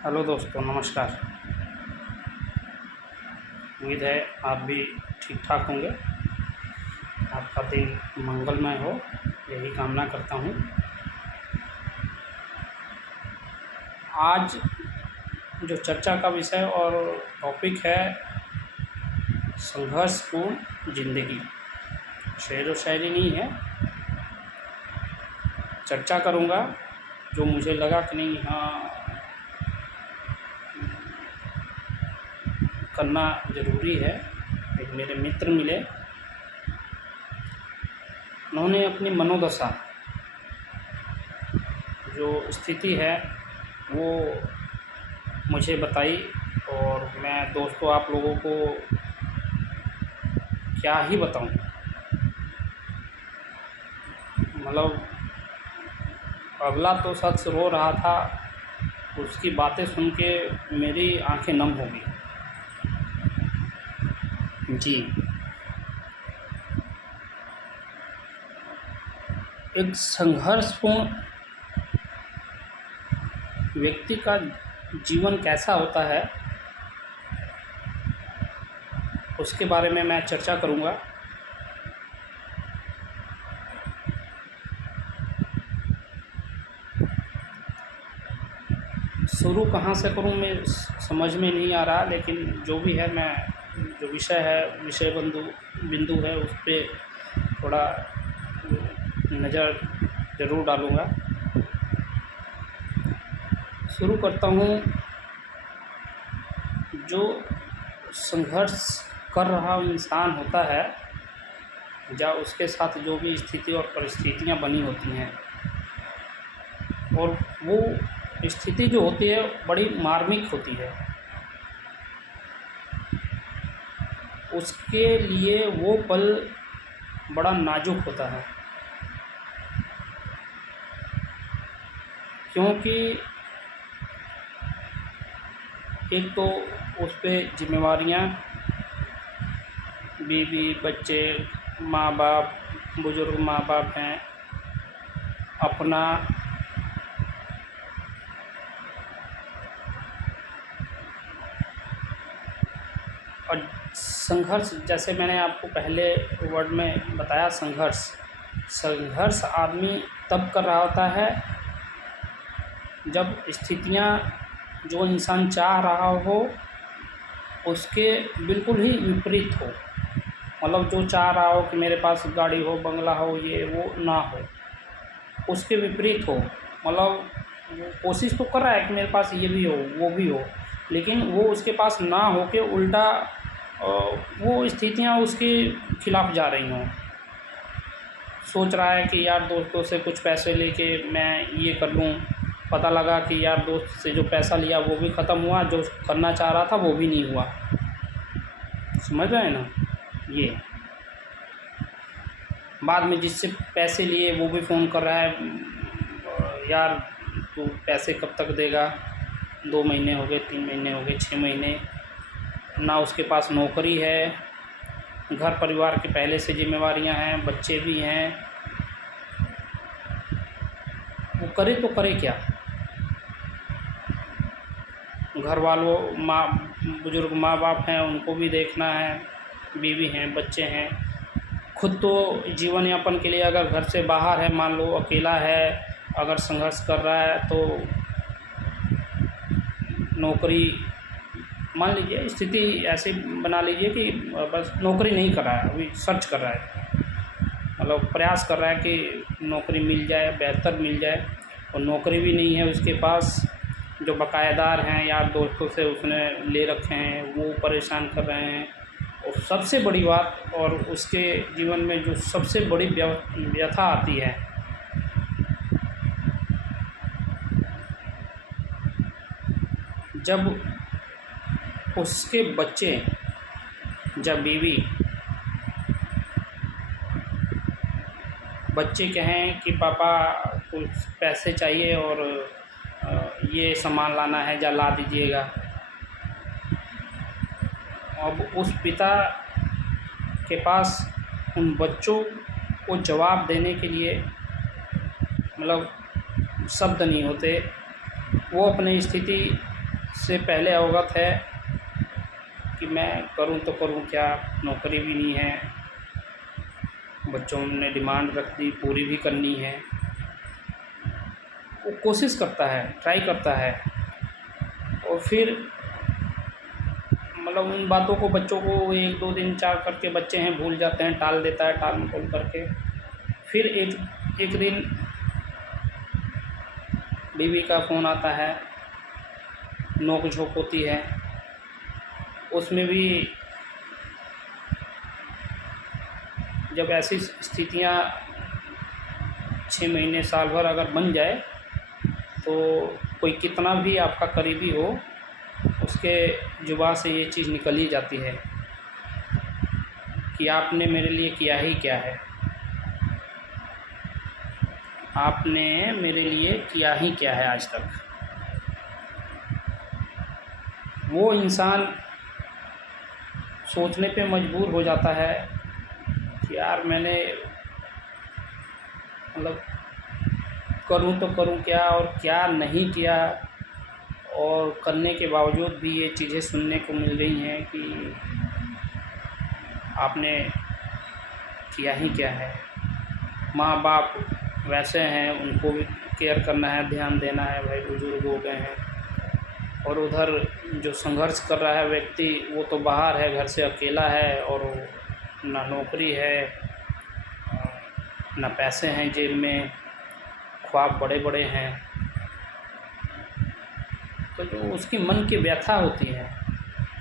Hello दोस्तों, नमस्कार। उम्मीद है आप भी ठीक ठाक होंगे। आपका दिन मंगलमय हो, यही कामना करता हूँ। आज जो चर्चा का विषय और टॉपिक है संघर्षपूर्ण ज़िंदगी। शेर व शायरी नहीं है, चर्चा करूँगा जो मुझे लगा कि नहीं, हाँ, करना ज़रूरी है। एक मेरे मित्र मिले, उन्होंने अपनी मनोदशा, जो स्थिति है वो मुझे बताई और मैं दोस्तों आप लोगों को क्या ही बताऊं। मतलब अगला तो शख्स रो रहा था, उसकी बातें सुन के मेरी आंखें नम हो गई जी। एक संघर्षपूर्ण व्यक्ति का जीवन कैसा होता है, उसके बारे में मैं चर्चा करूँगा। शुरू कहाँ से करूँ मैं समझ में नहीं आ रहा, लेकिन जो भी है, मैं जो विषय है, विषय बिंदु है, उस पर थोड़ा नज़र ज़रूर डालूँगा। शुरू करता हूँ। जो संघर्ष कर रहा इंसान होता है, या उसके साथ जो भी स्थिति और परिस्थितियाँ बनी होती हैं, और वो स्थिति जो होती है बड़ी मार्मिक होती है, उसके लिए वो पल बड़ा नाजुक होता है। क्योंकि एक तो उस पर जिम्मेवारियाँ, बीवी बच्चे, माँ बाप, बुज़ुर्ग माँ बाप हैं, अपना और संघर्ष, जैसे मैंने आपको पहले वर्ड में बताया, संघर्ष आदमी तब कर रहा होता है जब स्थितियाँ जो इंसान चाह रहा हो उसके बिल्कुल ही विपरीत हो। मतलब जो चाह रहा हो कि मेरे पास गाड़ी हो, बंगला हो, ये वो ना हो, उसके विपरीत हो। मतलब वो कोशिश तो कर रहा है कि मेरे पास ये भी हो, वो भी हो, लेकिन वो उसके पास ना हो के उल्टा वो स्थितियाँ उसके खिलाफ़ जा रही हों। सोच रहा है कि यार दोस्तों से कुछ पैसे लेके मैं ये कर लूँ, पता लगा कि यार दोस्त से जो पैसा लिया वो भी ख़त्म हुआ, जो करना चाह रहा था वो भी नहीं हुआ। समझ रहे हैं ना? ये बाद में जिससे पैसे लिए वो भी फ़ोन कर रहा है, यार तू पैसे कब तक देगा, 2 महीने हो गए, 3 महीने हो गए, 6 महीने। ना उसके पास नौकरी है, घर परिवार की पहले से जिम्मेवारियां हैं, बच्चे भी हैं, वो करे तो करे क्या। घर वालों, माँ, बुज़ुर्ग माँ बाप हैं, उनको भी देखना है, बीवी हैं, बच्चे हैं। खुद तो जीवन यापन के लिए अगर घर से बाहर है, मान लो अकेला है, अगर संघर्ष कर रहा है तो नौकरी, मान लीजिए स्थिति ऐसी बना लीजिए कि बस नौकरी नहीं कर रहा है, अभी सर्च कर रहा है, मतलब प्रयास कर रहा है कि नौकरी मिल जाए, बेहतर मिल जाए, और नौकरी भी नहीं है उसके पास। जो बकायेदार हैं, यार दोस्तों से उसने ले रखे हैं, वो परेशान कर रहे हैं। और सबसे बड़ी बात, और उसके जीवन में जो सबसे बड़ी व्यथा आती है, जब उसके बच्चे, जब बीवी, बच्चे कहें कि पापा कुछ पैसे चाहिए और ये सामान लाना है, जा ला दीजिएगा। अब उस पिता के पास उन बच्चों को जवाब देने के लिए मतलब शब्द नहीं होते। वो अपनी स्थिति से पहले अवगत है कि मैं करूं तो करूं क्या, नौकरी भी नहीं है, बच्चों ने डिमांड रख दी, पूरी भी करनी है। वो कोशिश करता है, ट्राई करता है, और फिर मतलब उन बातों को बच्चों को 1 2 दिन 4 करके बच्चे हैं भूल जाते हैं, टाल देता है टाल-मटोल करके। फिर एक एक दिन बीवी का फ़ोन आता है, नोक-झोंक होती है, उसमें भी जब ऐसी स्थितियाँ 6 महीने साल भर अगर बन जाए, तो कोई कितना भी आपका करीबी हो, उसके ज़ुबान से ये चीज़ निकल ही जाती है कि आपने मेरे लिए किया ही क्या है, आपने मेरे लिए किया ही क्या है आज तक। वो इंसान सोचने पे मजबूर हो जाता है कि यार मैंने मतलब करूं तो करूं क्या और क्या नहीं किया, और करने के बावजूद भी ये चीज़ें सुनने को मिल रही हैं कि आपने किया ही क्या है। माँ-बाप वैसे हैं, उनको भी केयर करना है, ध्यान देना है, भाई बुज़ुर्ग हो गए हैं, और उधर जो संघर्ष कर रहा है व्यक्ति वो तो बाहर है, घर से अकेला है, और ना नौकरी है, ना पैसे हैं जेब में, ख्वाब बड़े-बड़े हैं। तो जो उसकी मन की व्यथा होती है,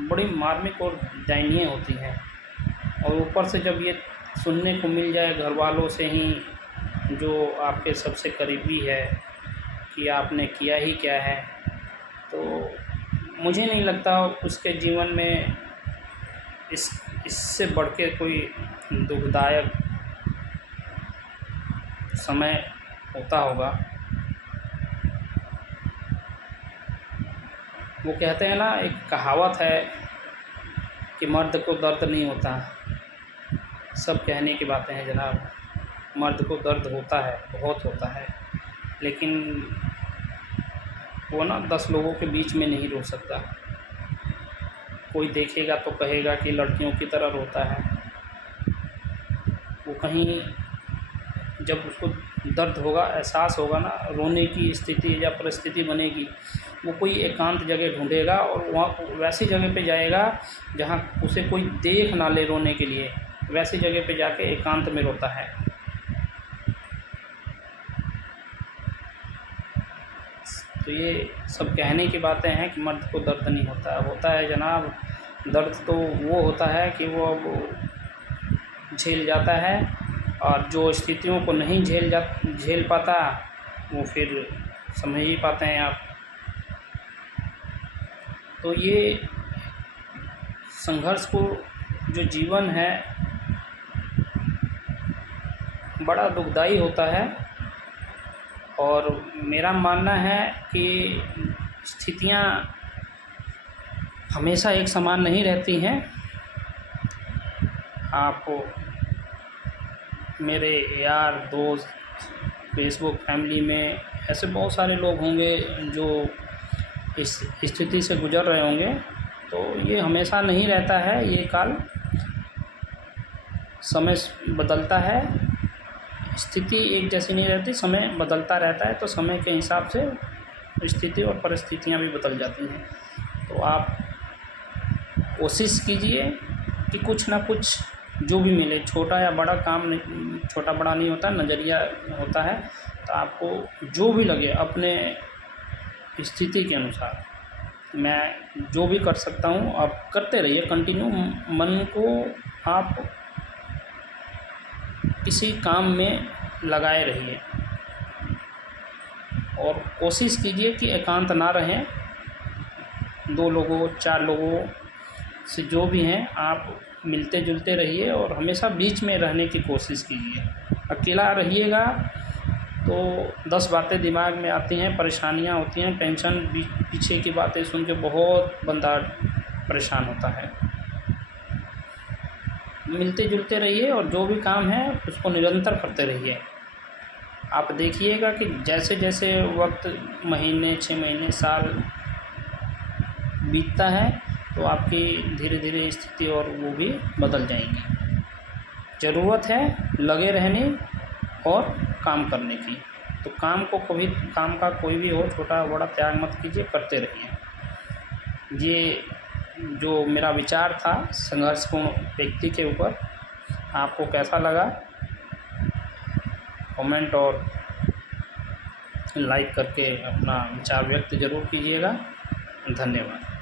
बड़ी मार्मिक और दयनीय होती है, और ऊपर से जब ये सुनने को मिल जाए घरवालों से ही, जो आपके सबसे करीबी है, कि आपने किया ही क्या है, तो मुझे नहीं लगता उसके जीवन में इससे बढ़ के कोई दुखदायक समय होता होगा। वो कहते हैं ना, एक कहावत है कि मर्द को दर्द नहीं होता। सब कहने की बातें हैं जनाब, मर्द को दर्द होता है, बहुत होता है, लेकिन वो ना 10 लोगों के बीच में नहीं रो सकता। कोई देखेगा तो कहेगा कि लड़कियों की तरह रोता है। वो कहीं जब उसको दर्द होगा, एहसास होगा ना, रोने की स्थिति या परिस्थिति बनेगी, वो कोई एकांत जगह ढूंढेगा और वहाँ वैसी जगह पे जाएगा जहाँ उसे कोई देख ना ले रोने के लिए, वैसी जगह पे जाके एकांत में रोता है। तो ये सब कहने की बातें हैं कि मर्द को दर्द नहीं होता। होता है जनाब, दर्द तो वो होता है कि वो अब झेल जाता है, और जो स्थितियों को नहीं झेल पाता, वो फिर समझ ही पाते हैं आप। तो ये संघर्ष को जो जीवन है बड़ा दुखदाई होता है, और मेरा मानना है कि स्थितियाँ हमेशा एक समान नहीं रहती हैं। आप मेरे यार दोस्त, फेसबुक फैमिली में ऐसे बहुत सारे लोग होंगे जो इस स्थिति से गुज़र रहे होंगे। तो ये हमेशा नहीं रहता है, ये काल समय बदलता है, स्थिति एक जैसी नहीं रहती, समय बदलता रहता है। तो समय के हिसाब से स्थिति और परिस्थितियाँ भी बदल जाती हैं। तो आप कोशिश कीजिए कि कुछ ना कुछ जो भी मिले, छोटा या बड़ा काम नहीं, छोटा बड़ा नहीं होता, नज़रिया होता है। तो आपको जो भी लगे अपने स्थिति के अनुसार, मैं जो भी कर सकता हूँ आप करते रहिए, कंटिन्यू मन को आप किसी काम में लगाए रहिए, और कोशिश कीजिए कि एकांत ना रहें। 2 लोगों 4 लोगों से जो भी हैं आप मिलते जुलते रहिए, और हमेशा बीच में रहने की कोशिश कीजिए। अकेला रहिएगा तो 10 बातें दिमाग में आती हैं, परेशानियां होती हैं, टेंशन, पीछे की बातें सुन के बहुत बंदा परेशान होता है। मिलते जुलते रहिए, और जो भी काम है उसको निरंतर करते रहिए। आप देखिएगा कि जैसे जैसे वक्त, महीने, 6 महीने, साल बीतता है तो आपकी धीरे धीरे स्थिति और वो भी बदल जाएंगी। ज़रूरत है लगे रहने और काम करने की। तो काम का कोई भी हो, छोटा बड़ा त्याग मत कीजिए, करते रहिए। ये जो मेरा विचार था संघर्षपूर्ण व्यक्ति के ऊपर, आपको कैसा लगा कमेंट और लाइक करके अपना विचार व्यक्त ज़रूर कीजिएगा। धन्यवाद।